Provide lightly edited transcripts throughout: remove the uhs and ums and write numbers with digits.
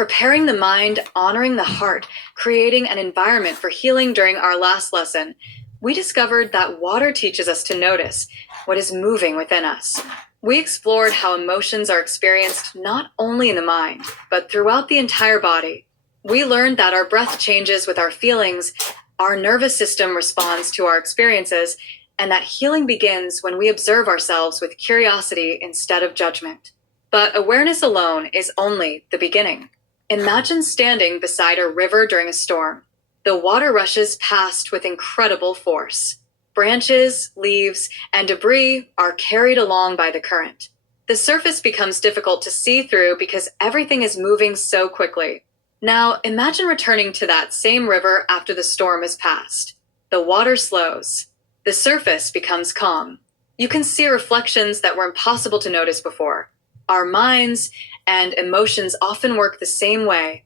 Preparing the mind, honoring the heart, creating an environment for healing. During our last lesson, we discovered that water teaches us to notice what is moving within us. We explored how emotions are experienced not only in the mind, but throughout the entire body. We learned that our breath changes with our feelings, our nervous system responds to our experiences, and that healing begins when we observe ourselves with curiosity instead of judgment. But awareness alone is only the beginning. Imagine standing beside a river during a storm. The water rushes past with incredible force. Branches, leaves, and debris are carried along by the current. The surface becomes difficult to see through because everything is moving so quickly. Now, imagine returning to that same river after the storm has passed. The water slows. The surface becomes calm. You can see reflections that were impossible to notice before. Our minds and emotions often work the same way.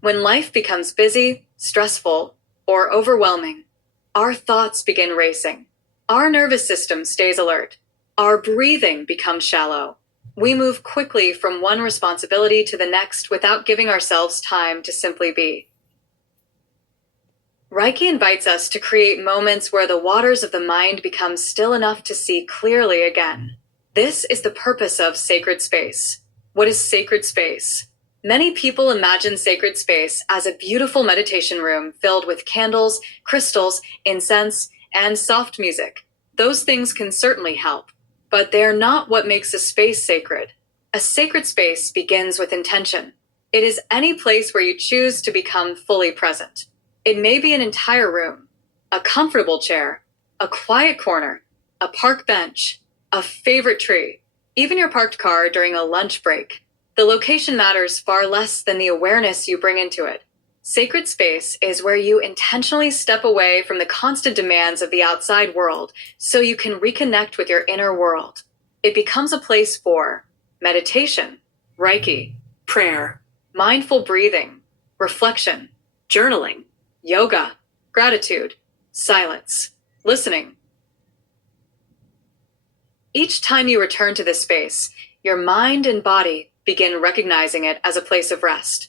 When life becomes busy, stressful, or overwhelming, our thoughts begin racing. Our nervous system stays alert. Our breathing becomes shallow. We move quickly from one responsibility to the next without giving ourselves time to simply be. Reiki invites us to create moments where the waters of the mind become still enough to see clearly again. This is the purpose of sacred space. What is sacred space? Many people imagine sacred space as a beautiful meditation room filled with candles, crystals, incense, and soft music. Those things can certainly help, but they are not what makes a space sacred. A sacred space begins with intention. It is any place where you choose to become fully present. It may be an entire room, a comfortable chair, a quiet corner, a park bench, a favorite tree, even your parked car during a lunch break. The location matters far less than the awareness you bring into it. Sacred space is where you intentionally step away from the constant demands of the outside world so you can reconnect with your inner world. It becomes a place for meditation, Reiki, prayer, mindful breathing, reflection, journaling, yoga, gratitude, silence, listening. Each time you return to this space, your mind and body begin recognizing it as a place of rest.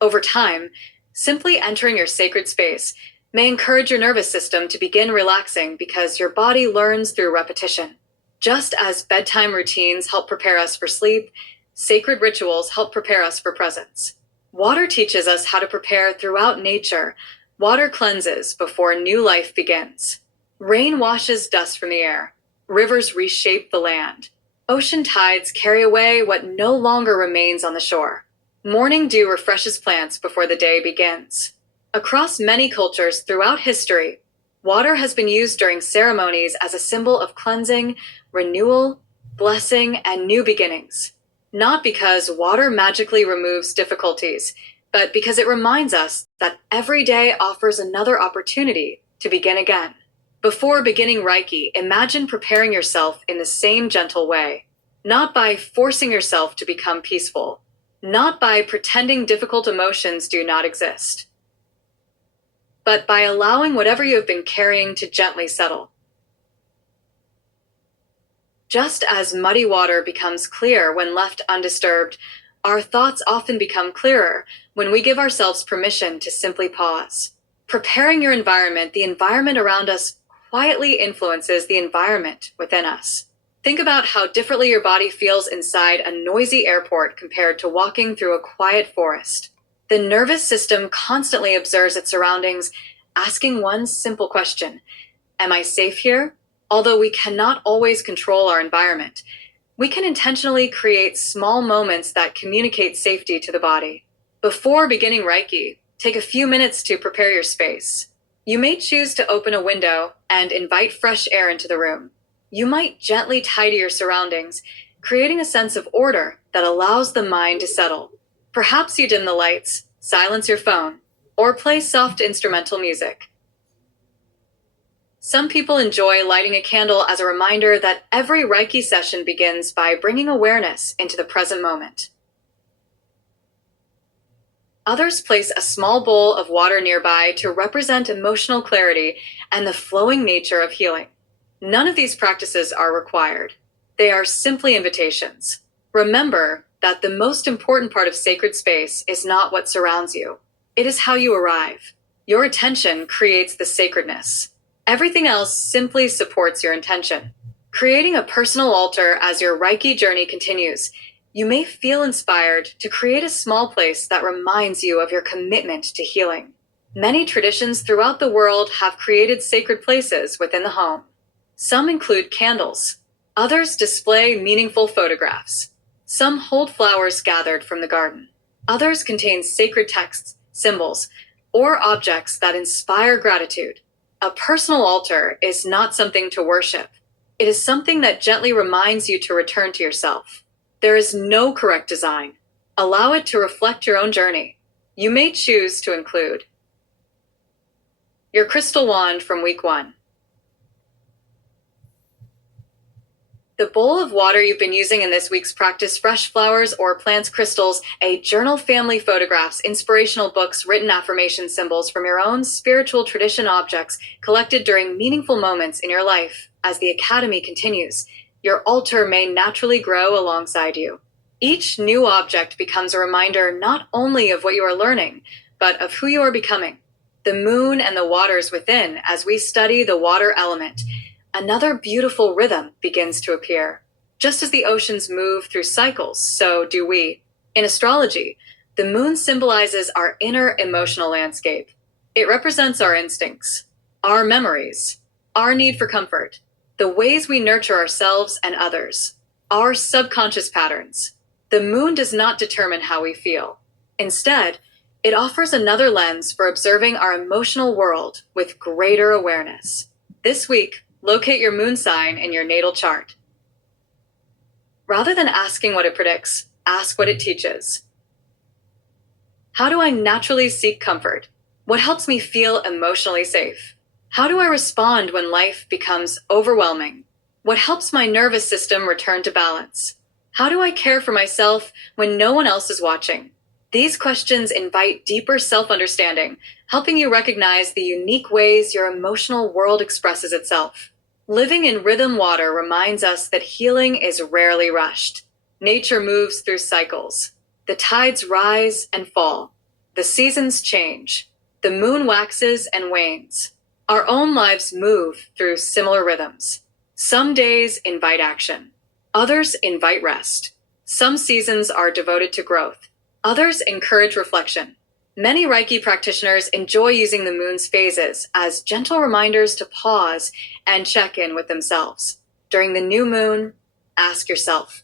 Over time, simply entering your sacred space may encourage your nervous system to begin relaxing because your body learns through repetition. Just as bedtime routines help prepare us for sleep, sacred rituals help prepare us for presence. Water teaches us how to prepare throughout nature. Water cleanses before new life begins. Rain washes dust from the air. Rivers reshape the land. Ocean tides carry away what no longer remains on the shore. Morning dew refreshes plants before the day begins. Across many cultures throughout history, water has been used during ceremonies as a symbol of cleansing, renewal, blessing, and new beginnings. Not because water magically removes difficulties, but because it reminds us that every day offers another opportunity to begin again. Before beginning Reiki, imagine preparing yourself in the same gentle way, not by forcing yourself to become peaceful, not by pretending difficult emotions do not exist, but by allowing whatever you have been carrying to gently settle. Just as muddy water becomes clear when left undisturbed, our thoughts often become clearer when we give ourselves permission to simply pause. Preparing your environment, the environment around us quietly influences the environment within us. Think about how differently your body feels inside a noisy airport compared to walking through a quiet forest. The nervous system constantly observes its surroundings, asking one simple question: am I safe here? Although we cannot always control our environment, we can intentionally create small moments that communicate safety to the body. Before beginning Reiki, take a few minutes to prepare your space. You may choose to open a window and invite fresh air into the room. You might gently tidy your surroundings, creating a sense of order that allows the mind to settle. Perhaps you dim the lights, silence your phone, or play soft instrumental music. Some people enjoy lighting a candle as a reminder that every Reiki session begins by bringing awareness into the present moment. Others place a small bowl of water nearby to represent emotional clarity and the flowing nature of healing. None of these practices are required. They are simply invitations. Remember that the most important part of sacred space is not what surrounds you. It is how you arrive. Your attention creates the sacredness. Everything else simply supports your intention. Creating a personal altar as your Reiki journey continues, you may feel inspired to create a small place that reminds you of your commitment to healing. Many traditions throughout the world have created sacred places within the home. Some include candles. Others display meaningful photographs. Some hold flowers gathered from the garden. Others contain sacred texts, symbols, or objects that inspire gratitude. A personal altar is not something to worship. It is something that gently reminds you to return to yourself. There is no correct design. Allow it to reflect your own journey. You may choose to include your crystal wand from week 1. The bowl of water you've been using in this week's practice, fresh flowers or plants, crystals, a journal, family photographs, inspirational books, written affirmation symbols from your own spiritual tradition, objects collected during meaningful moments in your life. As the Academy continues, your altar may naturally grow alongside you. Each new object becomes a reminder not only of what you are learning, but of who you are becoming. The moon and the waters within, as we study the water element, another beautiful rhythm begins to appear. Just as the oceans move through cycles, so do we. In astrology, the moon symbolizes our inner emotional landscape. It represents our instincts, our memories, our need for comfort, the ways we nurture ourselves and others, our subconscious patterns. The moon does not determine how we feel. Instead, it offers another lens for observing our emotional world with greater awareness. This week, locate your moon sign in your natal chart. Rather than asking what it predicts, ask what it teaches. How do I naturally seek comfort? What helps me feel emotionally safe? How do I respond when life becomes overwhelming? What helps my nervous system return to balance? How do I care for myself when no one else is watching? These questions invite deeper self-understanding, helping you recognize the unique ways your emotional world expresses itself. Living in rhythm water reminds us that healing is rarely rushed. Nature moves through cycles. The tides rise and fall. The seasons change. The moon waxes and wanes. Our own lives move through similar rhythms. Some days invite action. Others invite rest. Some seasons are devoted to growth. Others encourage reflection. Many Reiki practitioners enjoy using the moon's phases as gentle reminders to pause and check in with themselves. During the new moon, ask yourself,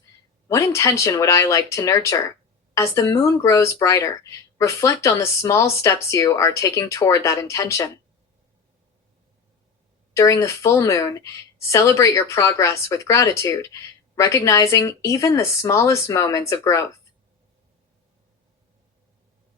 what intention would I like to nurture? As the moon grows brighter, reflect on the small steps you are taking toward that intention. During the full moon, celebrate your progress with gratitude, recognizing even the smallest moments of growth.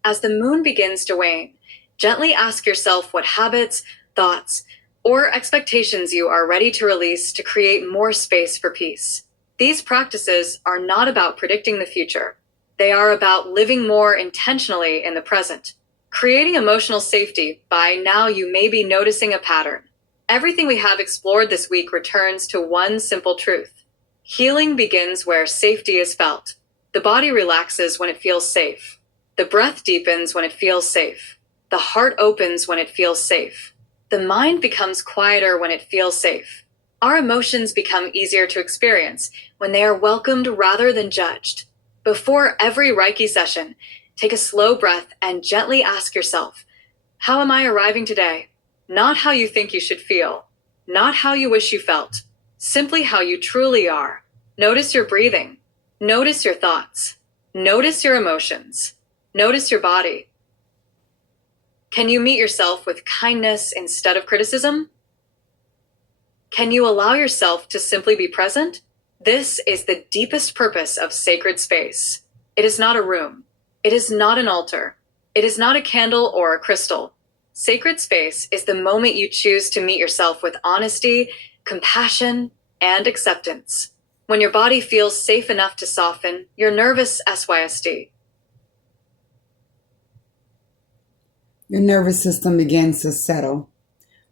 As the moon begins to wane, gently ask yourself what habits, thoughts, or expectations you are ready to release to create more space for peace. These practices are not about predicting the future. They are about living more intentionally in the present. Creating emotional safety. By now you may be noticing a pattern. Everything we have explored this week returns to one simple truth. Healing begins where safety is felt. The body relaxes when it feels safe. The breath deepens when it feels safe. The heart opens when it feels safe. The mind becomes quieter when it feels safe. Our emotions become easier to experience when they are welcomed rather than judged. Before every Reiki session, take a slow breath and gently ask yourself, how am I arriving today? Not how you think you should feel, not how you wish you felt, simply how you truly are. Notice your breathing. Notice your thoughts. Notice your emotions. Notice your body. Can you meet yourself with kindness instead of criticism? Can you allow yourself to simply be present? This is the deepest purpose of sacred space. It is not a room. It is not an altar. It is not a candle or a crystal. Sacred space is the moment you choose to meet yourself with honesty, compassion, and acceptance. When your body feels safe enough to soften, your nervous SYSD. Your nervous system begins to settle.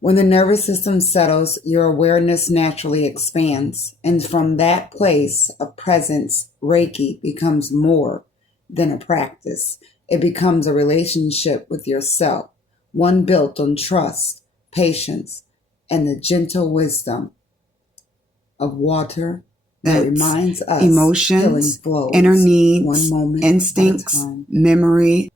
When the nervous system settles, your awareness naturally expands, and from that place of presence, Reiki becomes more than a practice. It becomes a relationship with yourself, one built on trust, patience, and the gentle wisdom of water that reminds us emotions, inner needs, instincts, memory,